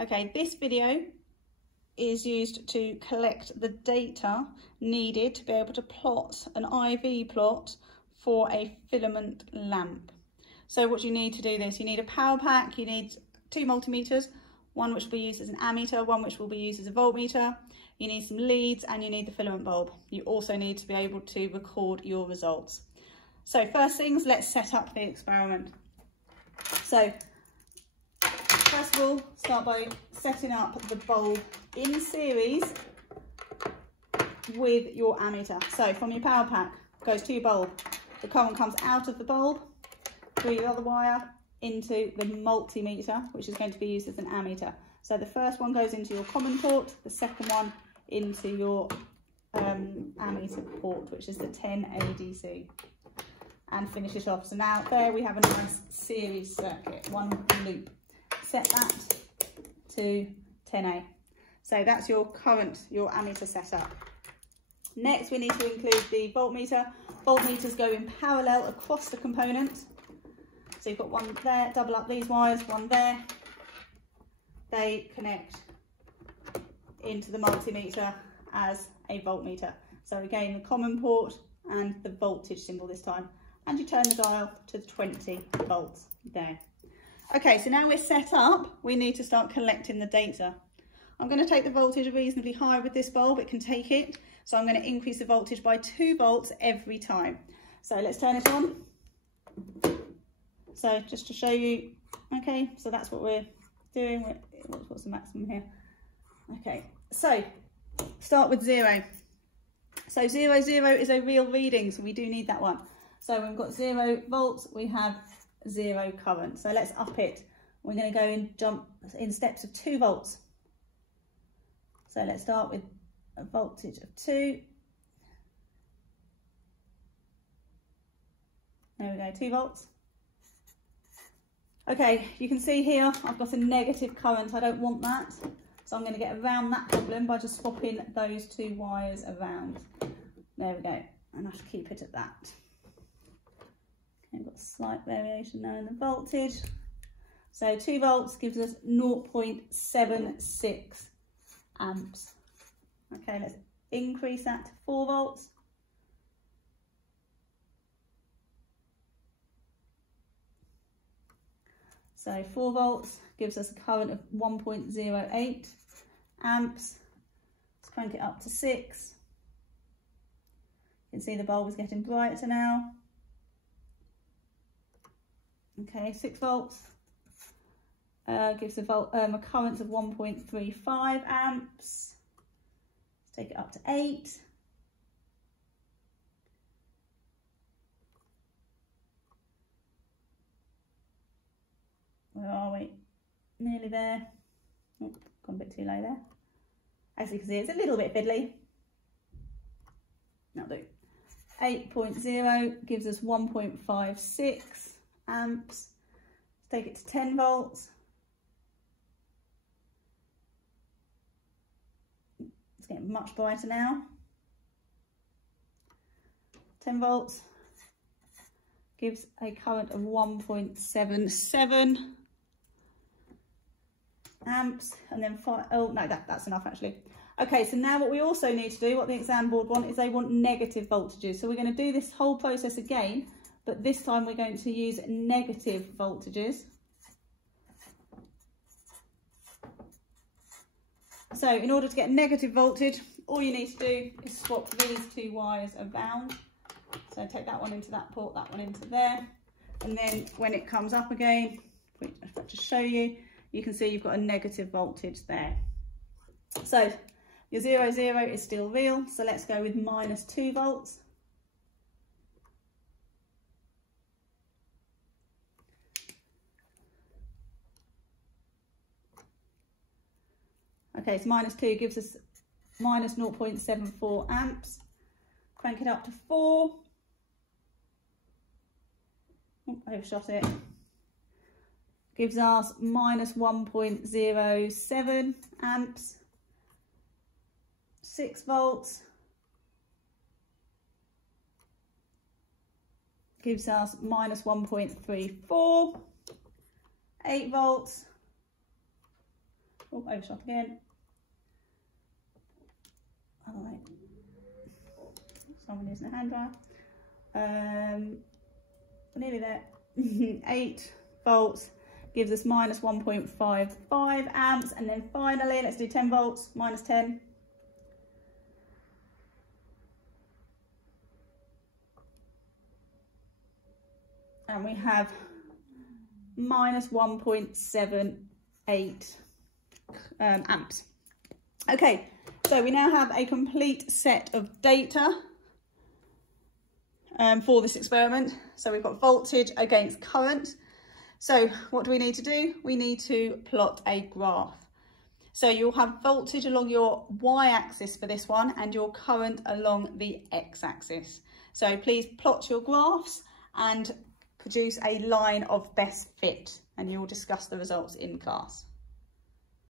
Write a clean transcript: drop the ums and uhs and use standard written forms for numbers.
Okay, this video is used to collect the data needed to be able to plot an IV plot for a filament lamp. So what you need to do this, you need a power pack, you need 2 multimeters, one which will be used as an ammeter, one which will be used as a voltmeter, you need some leads, and you need the filament bulb. You also need to be able to record your results. So first things, let's set up the experiment. So first of all, start by setting up the bulb in series with your ammeter. So from your power pack goes to your bulb. The current comes out of the bulb through your other wire into the multimeter, which is going to be used as an ammeter. So the first one goes into your common port, the second one into your ammeter port, which is the 10 ADC, and finish it off. So now there we have a nice series circuit, one loop. Set that to 10A. So that's your current, your ammeter setup. Next we need to include the voltmeter. Voltmeters go in parallel across the component. So you've got one there, double up these wires, one there. They connect into the multimeter as a voltmeter. So again, the common port and the voltage symbol this time. And you turn the dial to 20 volts there. Okay, so now we're set up, we need to start collecting the data. I'm going to take the voltage reasonably high with this bulb, it can take it. So I'm going to increase the voltage by 2 volts every time. So let's turn it on. So just to show you, okay, so that's what we're doing. What's the maximum here? Okay, so start with 0. So 0, 0 is a real reading, so we do need that one. So we've got 0 volts, we have 0 current. So let's up it. We're going to go and jump in steps of 2 volts. So let's start with a voltage of 2. There we go, 2 volts. Okay, you can see here I've got a negative current. I don't want that. So I'm going to get around that problem by just swapping those 2 wires around. There we go. And I should keep it at that. Okay, I've got a slight variation now in the voltage. So 2 volts gives us 0.76 amps. Okay, let's increase that to 4 volts. So 4 volts gives us a current of 1.08 amps. Let's crank it up to 6. You can see the bulb is getting brighter now. Okay, 6 volts gives a current of 1.35 amps. Let's take it up to 8. Where are we? Nearly there. Oh, gone a bit too low there. As you can see, it's a little bit fiddly. That'll do. 8.0 gives us 1.56 amps. Let's take it to 10 volts. It's getting much brighter now. 10 volts gives a current of 1.77 amps, and then 5, oh no, that's enough actually. Okay, so now what we also need to do, what the exam board want, is they want negative voltages. So we're going to do this whole process again, but this time we're going to use negative voltages. So in order to get negative voltage, all you need to do is swap these 2 wires around. So take that one into that port, that one into there. And then when it comes up again, to show you, you can see you've got a negative voltage there. So your 0, 0 is still real. So let's go with -2 volts. Okay, so -2 gives us -0.74 amps. Crank it up to 4. Oh, I overshot it. Gives us -1.07 amps. 6 volts. Gives us -1.34. 8 volts. Oh, overshot again. Other way. Someone using a hand dryer. Nearly there. 8 volts gives us minus 1.55 amps. And then finally, let's do 10 volts, minus 10. And we have minus 1.78 amps. Okay, so we now have a complete set of data for this experiment. So we've got voltage against current. So what do we need to do? We need to plot a graph. So you'll have voltage along your y-axis for this one and your current along the x-axis. So please plot your graphs and produce a line of best fit, and you'll discuss the results in class.